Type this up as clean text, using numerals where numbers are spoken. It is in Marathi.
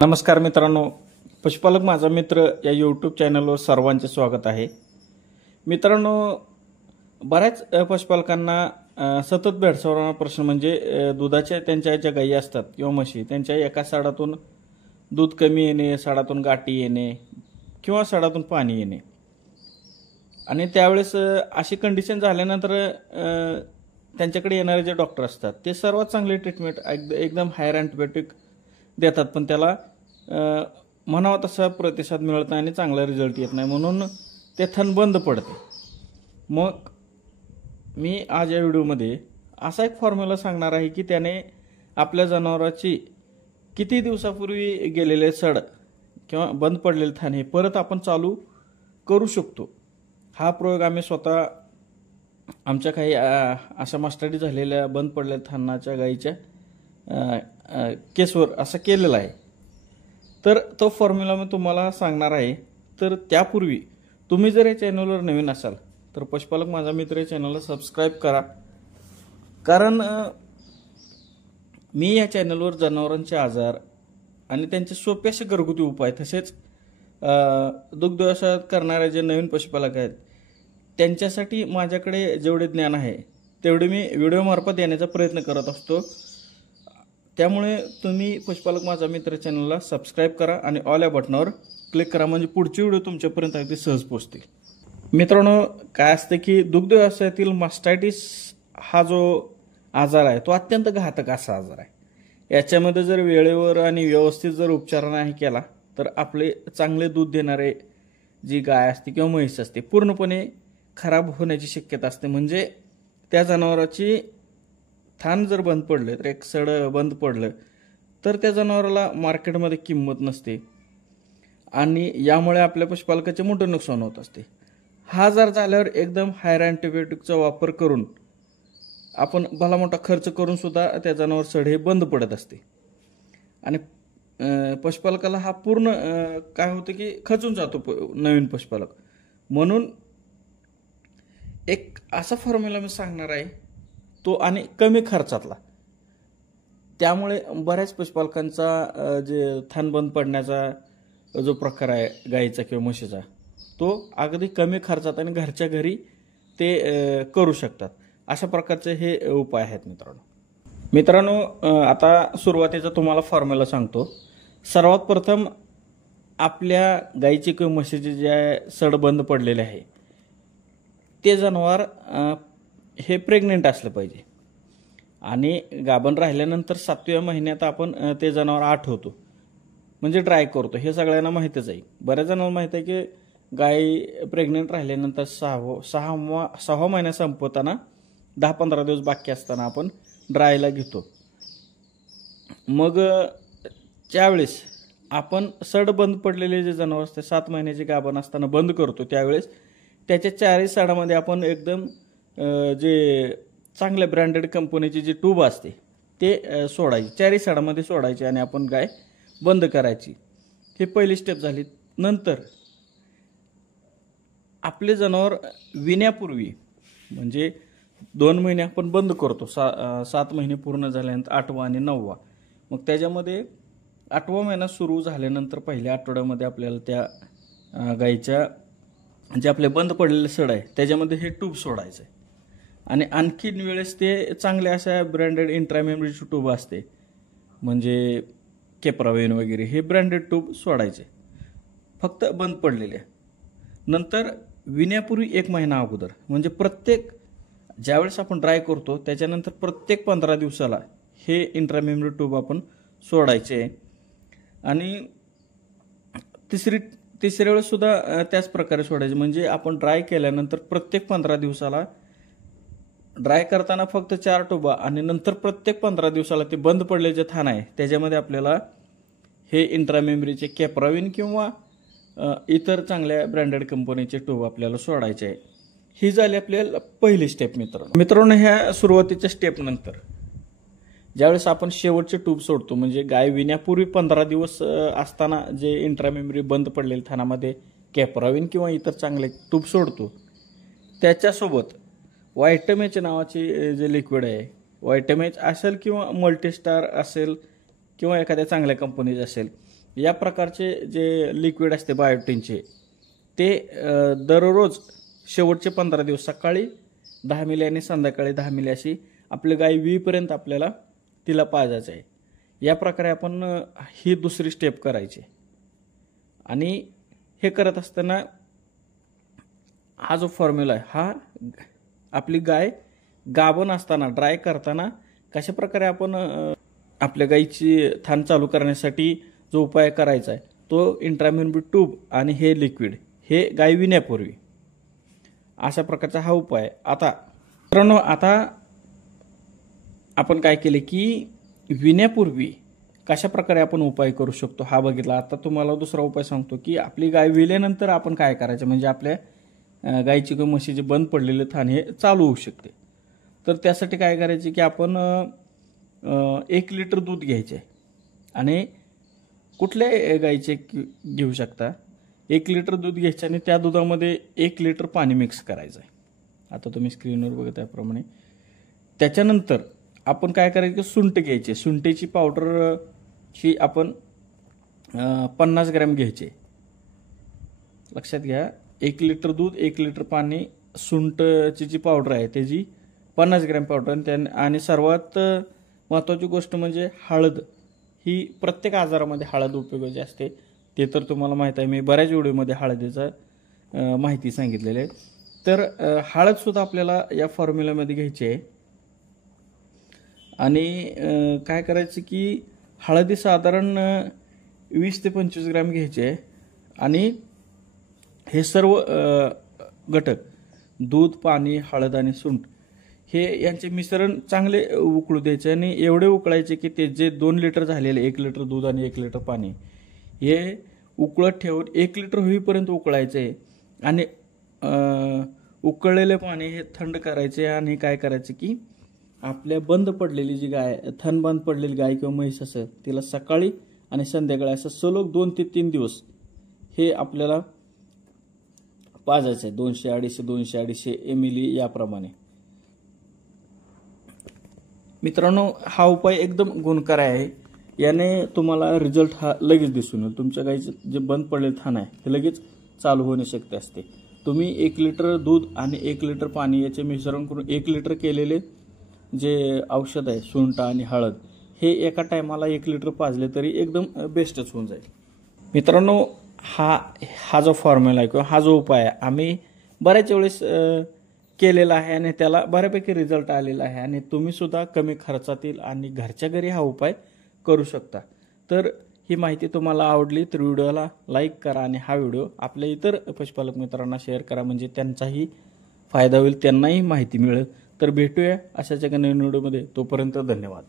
नमस्कार मित्रांनो, पशुपालक माझा मित्र या यूट्यूब चॅनलवर सर्वांचे स्वागत आहे. मित्रांनो, बऱ्याच पशुपालकांना सतत भेडसावणारा प्रश्न म्हणजे दुधाच्या त्यांच्या ज्या गायी असतात किंवा म्हशी त्यांच्या एका साडातून दूध कमी येणे, साडातून गाठी येणे किंवा साडातून पाणी येणे. आणि त्यावेळेस अशी कंडिशन झाल्यानंतर त्यांच्याकडे येणारे जे डॉक्टर असतात ते सर्वात चांगली ट्रीटमेंट एकदम हायर अँटिबायोटिक देतात, पण त्याला म्हणावा तसा प्रतिसाद मिळत नाही आणि चांगला रिझल्ट येत नाही, म्हणून ते थन बंद पडते. मग मी आज या व्हिडिओमध्ये असा एक फॉर्म्युला सांगणार आहे की त्याने आपल्या जनावराची किती दिवसापूर्वी गेलेले सड किंवा बंद पडलेले थन हे परत आपण चालू करू शकतो. हा प्रयोग आम्ही स्वतः आमच्या काही अशा मास्टडी झालेल्या बंद पडलेल्या थानाच्या गायीच्या केसवर असा केलेला आहे. तर तो फॉर्म्युला मी तुम्हाला सांगणार आहे. तर त्यापूर्वी तुम्ही जर या चॅनलवर नवीन असाल तर पशुपालक माझा मित्र या चॅनलला सबस्क्राईब करा, कारण मी या चॅनलवर जनावरांचे आजार आणि त्यांचे सोपे असे घरगुती उपाय तसेच दुग्ध व्यवसाय करणारे जे नवीन पशुपालक आहेत त्यांच्यासाठी माझ्याकडे जेवढे ज्ञान आहे तेवढे मी व्हिडिओमार्फत देण्याचा प्रयत्न करत असतो. त्यामुळे तुम्ही पशुपालक माझा मित्र चॅनलला सबस्क्राईब करा आणि ऑल या बटनावर क्लिक करा, म्हणजे पुढचे व्हिडिओ तुमच्यापर्यंत अगदी सहज पोहोचतील. मित्रांनो, काय असतं की दुग्ध व्यवसायातील मास्टायटिस हा जो आजार आहे तो अत्यंत घातक असा आजार आहे. याच्यामध्ये जर वेळेवर आणि व्यवस्थित जर उपचार नाही केला तर आपले चांगले दूध देणारे जी गाय असते किंवा म्हैस असते पूर्णपणे खराब होण्याची शक्यता असते. म्हणजे त्या जनावराची थान जर बंद पडले तर एक सड बंद पडलं तर त्या जनावराला मार्केटमध्ये किंमत नसते आणि यामुळे आपल्या पशुपालकाचे मोठे नुकसान होत असते. हा आजार झाल्यावर एकदम हायर अँटिबायोटिकचा वापर करून आपण भला मोठा खर्च करून सुद्धा त्या जनावर सड हे बंद पडत असते आणि पशुपालकाला हा पूर्ण काय होतं की खचून जातो नवीन पशुपालक. म्हणून एक असा फॉर्म्युला मी सांगणार आहे तो आणि कमी खर्चातला. त्यामुळे बऱ्याच पशुपालकांचा जे थान बंद पडण्याचा जो प्रकार आहे गाईचा किंवा म्हशीचा तो अगदी कमी खर्चात आणि घरच्या घरी ते करू शकतात. अशा प्रकारचे हे उपाय आहेत. मित्रांनो, आता सुरुवातीचा तुम्हाला फॉर्म्युला सांगतो. सर्वात प्रथम आपल्या गाईचे किंवा म्हशीचे जे सड बंद पडलेले आहे ते जनावर हे प्रेग्नेंट असलं पाहिजे आणि गाभण राहिल्यानंतर 7व्या महिन्यात आपण ते जनावर आठवतो म्हणजे ड्राय करतो. हे सगळ्यांना माहितीच आहे. बऱ्याच जणांना माहित आहे की गाय प्रेग्नेंट राहिल्यानंतर 6व्या महिन्यात संपवताना 10-15 दिवस बाकी असताना आपण ड्रायला घेतो. मग त्यावेळेस आपण सड बंद पडलेले जे जनावर असते 7 महिन्याचे गाभण असताना बंद करतो. त्यावेळेस त्याच्या चारही साडामध्ये आपण एकदम जे चांगल्या ब्रँडेड कंपनीची जी ट्यूब असते ते सोडायची, चारही साडामध्ये सोडायची आणि आपण गाय बंद करायची. ही पहिली स्टेप झाली. नंतर आपले जनावर विण्यापूर्वी म्हणजे 2 महिने आपण बंद करतो. 7 महिने पूर्ण झाल्यानंतर 8वा आणि 9वा. मग त्याच्यामध्ये 8वा महिना सुरू झाल्यानंतर पहिल्या आठवड्यामध्ये आपल्याला त्या गाईच्या जे आपले बंद पडलेले सड आहे त्याच्यामध्ये हे ट्यूब सोडायचं आहे आणि आणखीन वेळेस ते चांगल्या अशा ब्रँडेड इंट्रामेम्ब्रेनची ट्यूब असते म्हणजे केप्रावेन वगैरे हे ब्रँडेड ट्यूब सोडायचे फक्त बंद पडलेले. नंतर विण्यापूर्वी 1 महिना अगोदर म्हणजे प्रत्येक ज्यावेळेस आपण ड्राय करतो त्याच्यानंतर प्रत्येक 15 दिवसाला हे इंट्रामेम्ब्रेन ट्यूब आपण सोडायचे. आणि तिसऱ्या वेळेस सुद्धा त्याच प्रकारे सोडायचे. म्हणजे आपण ड्राय केल्यानंतर प्रत्येक 15 दिवसाला ड्राय करताना फक्त 4 ट्यूबा आणि नंतर प्रत्येक 15 दिवसाला ते बंद पडलेले जे थान आहे त्याच्यामध्ये आपल्याला हे इंट्रामेम्ब्रेनचे केप्राविन किंवा इतर चांगल्या ब्रँडेड कंपनीचे ट्यूब आपल्याला सोडायचे आहे. ही झाली आपल्याला पहिली स्टेप. मित्रांनो, ह्या सुरुवातीच्या स्टेप नंतर ज्यावेळेस आपण शेवटचे ट्यूब सोडतो म्हणजे गाय विण्यापूर्वी 15 दिवस असताना जे इंट्रामेम्ब्रेन बंद पडलेले थानामध्ये केप्राविन किंवा इतर चांगले ट्यूब सोडतो त्याच्यासोबत व्हायटमेच नावाचे जे लिक्विड आहे, व्हायटमेच असेल किंवा मल्टीस्टार असेल किंवा एखाद्या चांगल्या कंपनीचं असेल या प्रकारचे जे लिक्विड असते बायोटिनचे ते दररोज शेवटचे 15 दिवस सकाळी 10 मिली आणि संध्याकाळी 10 मिली अशी आपली गाय वीपर्यंत आपल्याला तिला पाजायचं आहे. या प्रकारे आपण ही दुसरी स्टेप करायची. आणि हे करत असताना हा जो फॉर्म्युला आहे हा आपली गाय गाभण असताना ड्राय करताना कशा प्रकारे आपण आपल्या गायीची थान चालू करण्यासाठी जो उपाय करायचा आहे तो इंट्राम्युनिबल ट्यूब आणि हे लिक्विड हे गाय विण्यापूर्वी अशा प्रकारचा हा उपाय. आता मित्रांनो, आता आपण काय केले की विण्यापूर्वी कशा प्रकारे आपण उपाय करू शकतो हा बघितला. आता तुम्हाला दुसरा उपाय सांगतो की आपली गाय विल्यानंतर आपण काय करायचं म्हणजे आपल्या गायची किंवा म्हशीचे बंद पडलेले थान हे चालू होऊ शकते. तर त्यासाठी काय करायचे की आपण 1 लिटर दूध घ्यायचे आणि कुठल्या गायीचे घेऊ शकता. 1 लिटर दूध घ्यायचं आणि त्या दुधामध्ये 1 लिटर पाणी मिक्स करायचं आहे. आता तुम्ही स्क्रीनवर बघत त्याप्रमाणे. त्याच्यानंतर आपण काय करायचं, सुंठ घ्यायचे. सुंठीची पावडर ही आपण 50 ग्रॅम घ्यायचे. लक्षात घ्या, 1 लिटर दूध 1 लिटर पाणी, सुंठची जी पावडर आहे त्याची 50 ग्रॅम पावडर. आणि सर्वात महत्त्वाची गोष्ट म्हणजे हळद. ही प्रत्येक आजारामध्ये हळद उपयोगाची असते. ते तर तुम्हाला माहीत आहे, मी बऱ्याच व्हिडिओमध्ये हळदीचा माहिती सांगितलेली आहे. तर हळदसुद्धा आपल्याला या फॉर्म्युल्यामध्ये घ्यायची आहे. आणि काय करायचं की हळदी साधारण 20 ते 25 ग्रॅम घ्यायचे. आणि हे सर्व घटक दूध, पाणी, हळद आणि सुंठ हे यांचे मिश्रण चांगले उकळू द्यायचे. आणि एवढे उकळायचे की ते जे 2 लिटर झालेले 1 लिटर दूध आणि 1 लिटर पाणी हे उकळत ठेवून 1 लिटर होईपर्यंत उकळायचे. आणि उकळलेले पाणी हे थंड करायचे. आणि काय करायचे की आपल्या बंद पडलेली जी गाय, थन बंद पडलेली गाय किंवा म्हैस असेल तिला सकाळी आणि संध्याकाळी असं सलग 2 ते 3 दिवस हे आपल्याला पाजायचं आहे. 200-250 ml याप्रमाणे. मित्रांनो, हा उपाय एकदम गुणकारी आहे. याने तुम्हाला रिझल्ट हा लगेच दिसून येईल. तुमच्या गायीचं जे बंद पडलेलं थान आहे ते लगेच चालू होण्याची शक्यता असते. तुम्ही 1 लिटर दूध आणि 1 लिटर पाणी याचे मिश्रण करून 1 लिटर केलेले जे औषध आहे सुंठ आणि हळद हे एका टायमाला 1 लिटर पाजले तरी एकदम बेस्टच होऊन जाईल. मित्रांनो, हा जो फॉर्म्युला आहे किंवा हा जो उपाय आहे आम्ही बऱ्याच वेळेस केलेला आहे आणि त्याला बऱ्यापैकी रिझल्ट आलेला आहे. आणि तुम्ही सुद्धा कमी खर्चातील आणि घरच्या घरी हा उपाय करू शकता. तर ही माहिती तुम्हाला आवडली तर व्हिडिओला लाईक करा आणि हा व्हिडिओ आपल्या इतर पशुपालक मित्रांना शेअर करा म्हणजे त्यांचाही फायदा होईल, त्यांनाही माहिती मिळेल. तर भेटूया अशाच एका नवीन व्हिडिओमध्ये. तोपर्यंत धन्यवाद.